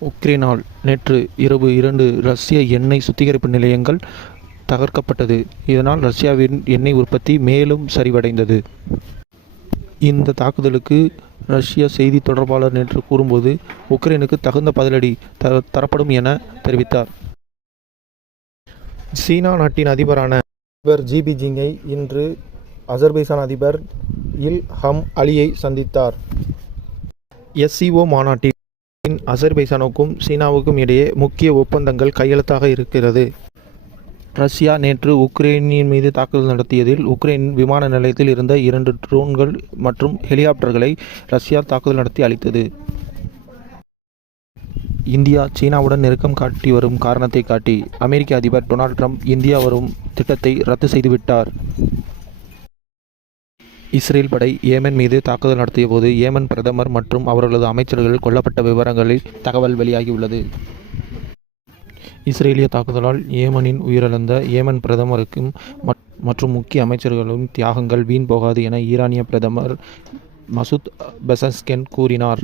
உக்ரைனால் நேற்று இரவு இரண்டு ரஷ்ய எண்ணெய் சுத்திகரிப்பு நிலையங்கள் தகர்க்கப்பட்டது. இதனால் ரஷ்யாவின் எண்ணெய் உற்பத்தி மேலும் சரிவடைந்தது. இந்த தாக்குதலுக்கு ரஷ்ய செய்தி தொடர்பாளர் நேற்று கூறும்போது உக்ரைனுக்கு தகுந்த பதிலடி த தரப்படும் என தெரிவித்தார். சீனா நாட்டின் அதிபரான அதிபர் ஜி. பிஜிங்கை இன்று அசர்பைசான் அதிபர் இல் ஹம் அலியை சந்தித்தார். எஸ்சிஓ மாநாட்டில் அசர்பைசானுக்கும் சீனாவுக்கும் இடையே முக்கிய ஒப்பந்தங்கள் கையெழுத்தாக இருக்கிறது. ரஷ்யா நேற்று உக்ரைனின் மீது தாக்குதல் நடத்தியதில் உக்ரைன் விமான நிலையத்தில் இருந்த இரண்டு ட்ரோன்கள் மற்றும் ஹெலிகாப்டர்களை ரஷ்யா தாக்குதல் நடத்தி அளித்தது இந்தியா சீனாவுடன் நெருக்கம் காட்டி வரும் காரணத்தை காட்டி அமெரிக்க அதிபர் டொனால்ட் ட்ரம்ப் இந்தியா வரும் திட்டத்தை ரத்து செய்துவிட்டார். இஸ்ரேல் படை ஏமன் மீது தாக்குதல் நடத்திய போது ஏமன் பிரதமர் மற்றும் அவர்களது அமைச்சர்கள் கொல்லப்பட்ட விவரங்களில் தகவல் வெளியாகியுள்ளது. இஸ்ரேலிய தாக்குதலால் ஏமனின் உயிரிழந்த ஏமன் பிரதமருக்கும் மற்றும் முக்கிய அமைச்சர்களும் தியாகங்கள் வீண் போகாது என ஈரானிய பிரதமர் மசூத் பெசஸ்கென் கூறினார்.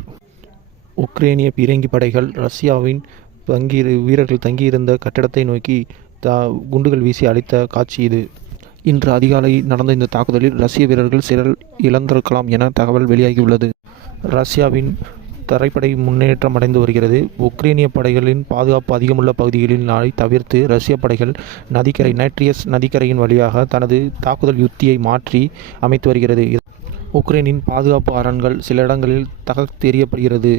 உக்ரேனிய பீரங்கி படைகள் ரஷ்யாவின் தங்கி வீரர்கள் தங்கியிருந்த கட்டடத்தை நோக்கி த குண்டுகள் வீசி அளித்த காட்சி இது. இன்று அதிகாலை நடந்த இந்த தாக்குதலில் ரஷ்ய வீரர்கள் சிலர் இழந்திருக்கலாம் என தகவல் வெளியாகியுள்ளது. ரஷ்யாவின் தரைப்படை முன்னேற்றம் அடைந்து வருகிறது. உக்ரேனிய படைகளின் பாதுகாப்பு அதிகமுள்ள பகுதிகளில் நாளை தவிர்த்து ரஷ்ய படைகள் நதிக்கரை நைட்ரியஸ் நதிக்கரையின் வழியாக தனது தாக்குதல் யுத்தியை மாற்றி அமைத்து வருகிறது. உக்ரைனின் பாதுகாப்பு அரண்கள் சில இடங்களில் தகர்த்தெறியப்படுகிறது.